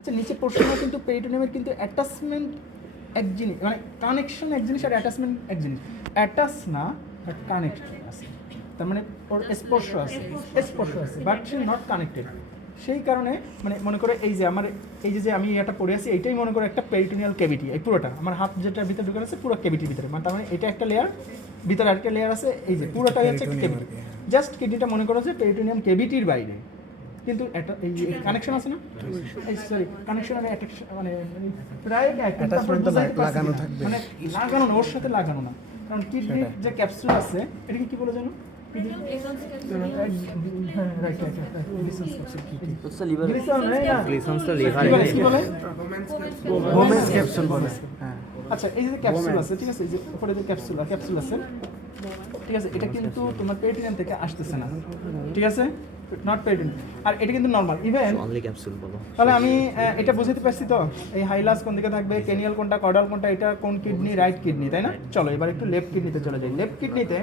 আচ্ছা, নিচে প্রশ্ন কিন্তু পেরিটোনিয়ামের কিন্তু অ্যাটাচমেন্ট এক জিনিস, মানে কানেকশন এক জিনিস আর অ্যাটাচমেন্ট এক জিনিস। অ্যাটাচ না, বাট কানেকশন আছে, তার মানে ওর স্পর্শ আছে, বাট সে নট কানেক্টেড। সেই কারণে মানে মনে করে এই যে আমার এই যে আমি এটা পড়ে আছি, এইটাই মনে করে একটা পেরিটোনিয়াল ক্যাভিটি, এই পুরোটা আমার হাত যেটার ভিতরে ঢুকে আছে পুরো ক্যাভিটির ভিতরে, মানে তার মানে এটা একটা লেয়ার, ভিতরে আরেকটা লেয়ার আছে, এই যে পুরোটাই হচ্ছে ক্যাভিটি। জাস্ট কিডনিটা মনে করো যে পেরিটোনিয়াম ক্যাভিটির বাইরে, কিন্তু একটা এই কানেকশন আছে না, এই সরি কানেকশন আর অ্যাটাকশন মানে প্রায় লাগানো থাকবে, মানে লাগানো না, ওর সাথে লাগানো না। কারণ কিডনির যে ক্যাপসুল আছে এটাকে কি বলে জানো? আচ্ছা, এই যে ক্যাপসুল আছে, ঠিক আছে, এই যে উপরে যে ক্যাপসুল আছে, ঠিক আছে, এটা কিন্তু তোমার পেরিটোনিয়াম থেকে আসতেছে না, ঠিক আছে, নট পেরিটোনিয়াম, আর এটা কিন্তু নরমাল ইভেন অনলি ক্যাপসুল বলো। তাহলে আমি এটা বুঝতে পারছি তো, এই হাইলাস কোন দিকে থাকবে, ক্যানিয়াল কোনটা, কর্ডাল কোনটা, এটা কোন কিডনি, রাইট কিডনি, তাই না? চলো এবার একটু লেফট কিডনিতে চলে যাই। লেফট কিডনিতে